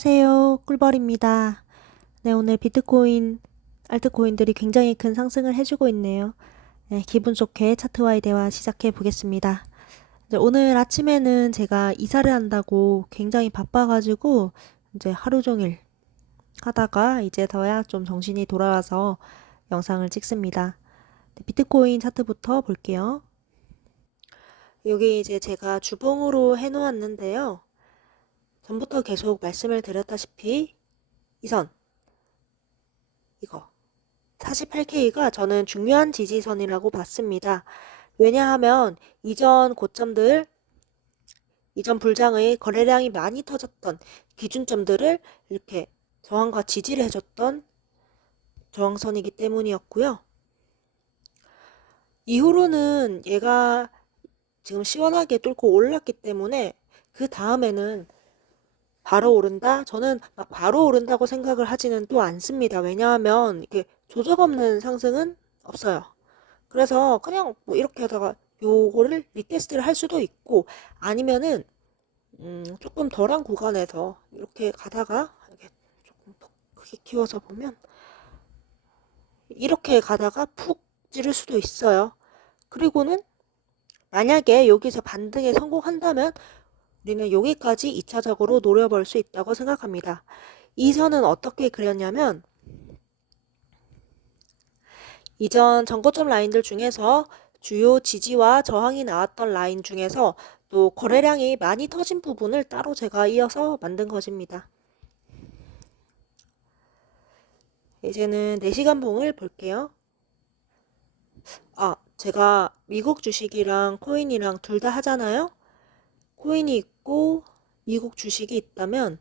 안녕하세요. 꿀벌입니다. 네, 오늘 비트코인, 알트코인들이 굉장히 큰 상승을 해주고 있네요. 네, 기분 좋게 차트와의 대화 시작해 보겠습니다. 이제 오늘 아침에는 제가 이사를 한다고 굉장히 바빠가지고 이제 하루 종일 하다가 이제서야 좀 정신이 돌아와서 영상을 찍습니다. 네, 비트코인 차트부터 볼게요. 여기 이제 제가 주봉으로 해놓았는데요. 전부터 계속 말씀을 드렸다시피 이 선, 이거 48K가 저는 중요한 지지선이라고 봤습니다. 왜냐하면 이전 고점들, 이전 불장의 거래량이 많이 터졌던 기준점들을 이렇게 저항과 지지를 해줬던 저항선이기 때문이었고요. 이후로는 얘가 지금 시원하게 뚫고 올랐기 때문에 그 다음에는 바로 오른다? 저는 막 바로 오른다고 생각을 하지는 또 않습니다. 왜냐하면 이게 조작 없는 상승은 없어요. 그래서 그냥 뭐 이렇게 하다가 요거를 리테스트를 할 수도 있고 아니면은 음 조금 덜한 구간에서 이렇게 가다가 이렇게 조금 더 크게 키워서 보면 이렇게 가다가 푹 찌를 수도 있어요. 그리고는 만약에 여기서 반등에 성공한다면 우리는 여기까지 2차적으로 노려볼 수 있다고 생각합니다. 이 선은 어떻게 그렸냐면 이전 전고점 라인들 중에서 주요 지지와 저항이 나왔던 라인 중에서 또 거래량이 많이 터진 부분을 따로 제가 이어서 만든 것입니다. 이제는 4시간 봉을 볼게요. 아, 제가 미국 주식이랑 코인이랑 둘 다 하잖아요. 코인이 있고 미국 주식이 있다면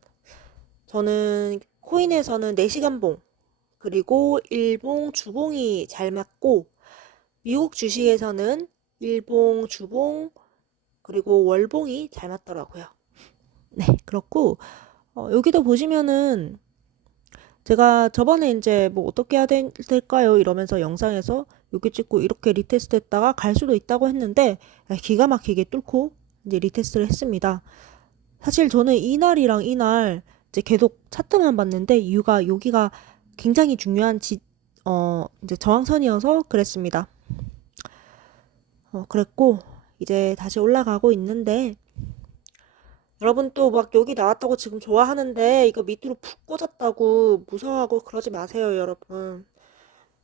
저는 코인에서는 4시간 봉 그리고 일봉 주봉이 잘 맞고 미국 주식에서는 일봉 주봉 그리고 월봉이 잘 맞더라고요. 네, 그렇고 어, 여기도 보시면은 제가 저번에 이제 뭐 어떻게 해야 될, 될까요? 이러면서 영상에서 여기 찍고 이렇게 리테스트 했다가 갈 수도 있다고 했는데 기가 막히게 뚫고 이제 리테스트를 했습니다. 사실 저는 이날이랑 이날 이제 계속 차트만 봤는데 이유가 여기가 굉장히 중요한 지, 어, 이제 저항선이어서 그랬습니다. 어, 그랬고 이제 다시 올라가고 있는데 여러분 또 막 여기 나왔다고 지금 좋아하는데 이거 밑으로 푹 꽂았다고 무서워하고 그러지 마세요, 여러분.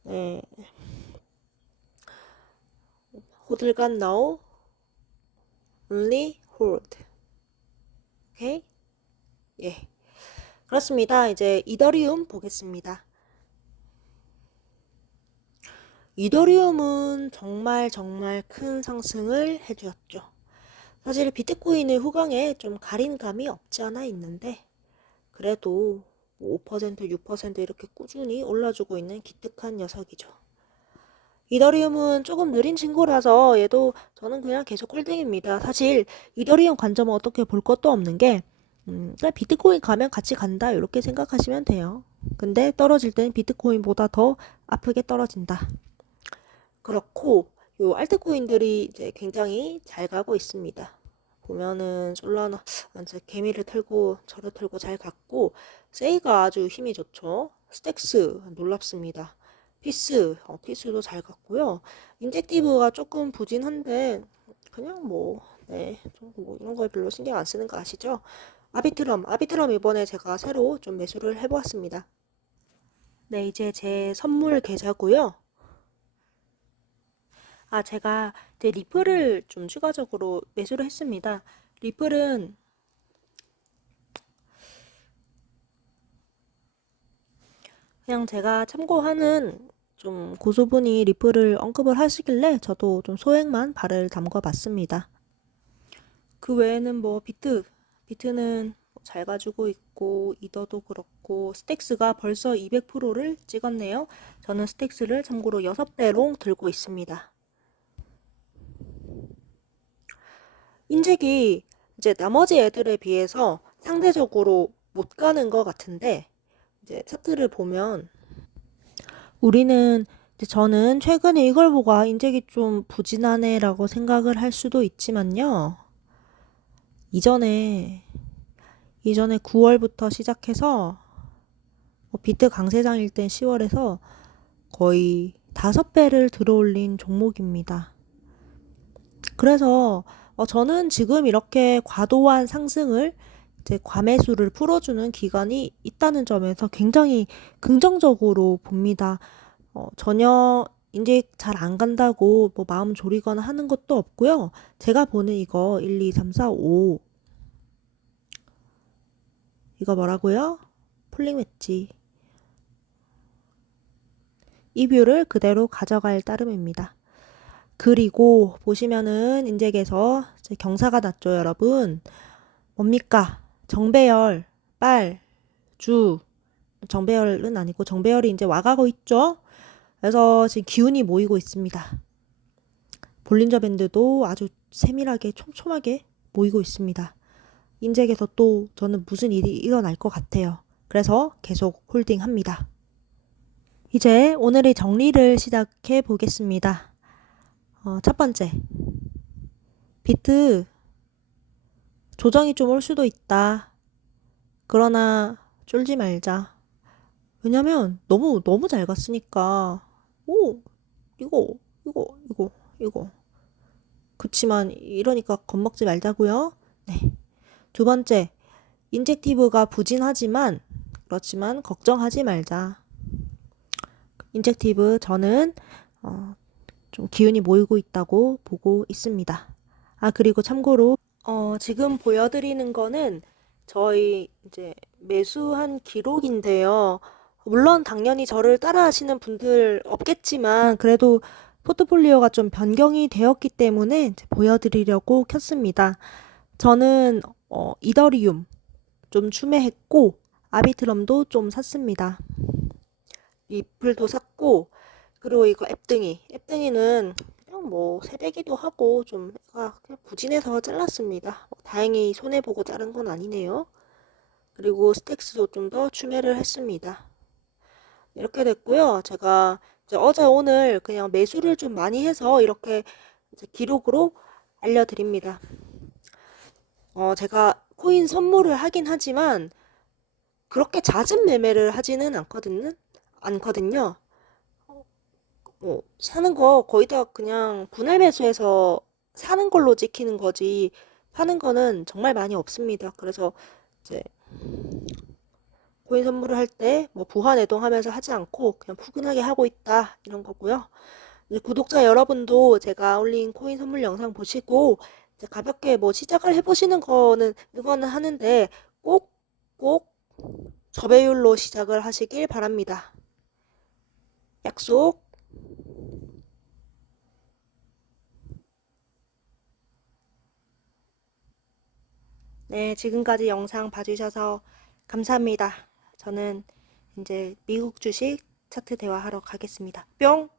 네. no, only hold. 오케이? 예. 그렇습니다. 이제 이더리움 보겠습니다. 이더리움은 정말 정말 큰 상승을 해주었죠. 사실 비트코인의 후광에 좀 가린 감이 없지 않아 있는데 그래도 5% 6% 이렇게 꾸준히 올라주고 있는 기특한 녀석이죠. 이더리움은 조금 느린 친구라서 얘도 저는 그냥 계속 홀딩입니다. 사실 이더리움 관점은 어떻게 볼 것도 없는 게 음, 비트코인 가면 같이 간다 이렇게 생각하시면 돼요. 근데 떨어질 땐 비트코인보다 더 아프게 떨어진다. 그렇고 요 알트코인들이 이제 굉장히 잘 가고 있습니다. 보면은 솔라나 이제 개미를 털고 저를 털고 잘 갔고 세이가 아주 힘이 좋죠. 스택스 놀랍습니다. 피스 어, 피스도 잘 갔고요. 인젝티브가 조금 부진한데 그냥 뭐 네, 좀뭐 이런 거에 별로 신경 안 쓰는 거 아시죠? 아비트럼 아비트럼 이번에 제가 새로 좀 매수를 해보았습니다. 네, 이제 제 선물 계좌고요. 아, 제가 이제 리플을 좀 추가적으로 매수를 했습니다. 리플은 그냥 제가 참고하는 좀 고수분이 리플을 언급을 하시길래 저도 좀 소액만 발을 담궈 봤습니다. 그 외에는 뭐 비트, 비트는 잘 가지고 있고 이더도 그렇고 스택스가 벌써 200%를 찍었네요. 저는 스택스를 참고로 6배로 들고 있습니다. 인젝이 이제 나머지 애들에 비해서 상대적으로 못 가는 것 같은데 이제 차트를 보면 우리는 저는 최근에 이걸 보고 아, 인젝이 좀 부진하네라고 생각을 할 수도 있지만요. 이전에 이전에 9월부터 시작해서 뭐 비트 강세장일 땐 10월에서 거의 다섯 배를 들어올린 종목입니다. 그래서 어, 저는 지금 이렇게 과도한 상승을 이제 과매수를 풀어주는 기간이 있다는 점에서 굉장히 긍정적으로 봅니다. 어, 전혀 이제 잘 안 간다고 뭐 마음 졸이거나 하는 것도 없고요. 제가 보는 이거 1, 2, 3, 4, 5 이거 뭐라고요? 폴링 웨지 이 뷰를 그대로 가져갈 따름입니다. 그리고 보시면은 인젝에서 이제 경사가 났죠, 여러분. 뭡니까? 정배열, 빨, 주. 정배열은 아니고 정배열이 이제 와가고 있죠. 그래서 지금 기운이 모이고 있습니다. 볼린저 밴드도 아주 세밀하게 촘촘하게 모이고 있습니다. 인젝에서 또 저는 무슨 일이 일어날 것 같아요. 그래서 계속 홀딩합니다. 이제 오늘의 정리를 시작해 보겠습니다. 어, 첫 번째. 비트 조정이 좀 올 수도 있다. 그러나 쫄지 말자. 왜냐면 너무 너무 잘 갔으니까. 오, 이거 이거 이거 이거. 그치만 이러니까 겁먹지 말자고요. 네. 두 번째. 인젝티브가 부진하지만 그렇지만 걱정하지 말자. 인젝티브 저는 어, 좀 기운이 모이고 있다고 보고 있습니다. 아, 그리고 참고로 어, 지금 보여드리는 거는 저희 이제 매수한 기록인데요. 물론 당연히 저를 따라 하시는 분들 없겠지만 그래도 포트폴리오가 좀 변경이 되었기 때문에 이제 보여드리려고 켰습니다. 저는 어, 이더리움 좀 추매했고 아비트럼도 좀 샀습니다. 리플도 샀고 그리고 이거 앱등이 앱등이는 뭐 새배기도 하고 좀 부진해서 잘랐습니다. 뭐 다행히 손해 보고 자른 건 아니네요. 그리고 스택스도 좀 더 추매를 했습니다. 이렇게 됐고요. 제가 어제 오늘 그냥 매수를 좀 많이 해서 이렇게 기록으로 알려드립니다. 어, 제가 코인 선물을 하긴 하지만 그렇게 잦은 매매를 하지는 않거든요. 않거든요. 뭐 사는 거 거의 다 그냥 분할 매수해서 사는 걸로 찍히는 거지 파는 거는 정말 많이 없습니다. 그래서 이제 코인 선물을 할 때 뭐 부하 내동하면서 하지 않고 그냥 푸근하게 하고 있다 이런 거고요. 구독자 여러분도 제가 올린 코인 선물 영상 보시고 가볍게 뭐 시작을 해보시는 거는 이거는 하는데 꼭 꼭 저배율로 시작을 하시길 바랍니다. 약속. 네, 지금까지 영상 봐주셔서 감사합니다. 저는 이제 미국 주식 차트 대화하러 가겠습니다. 뿅!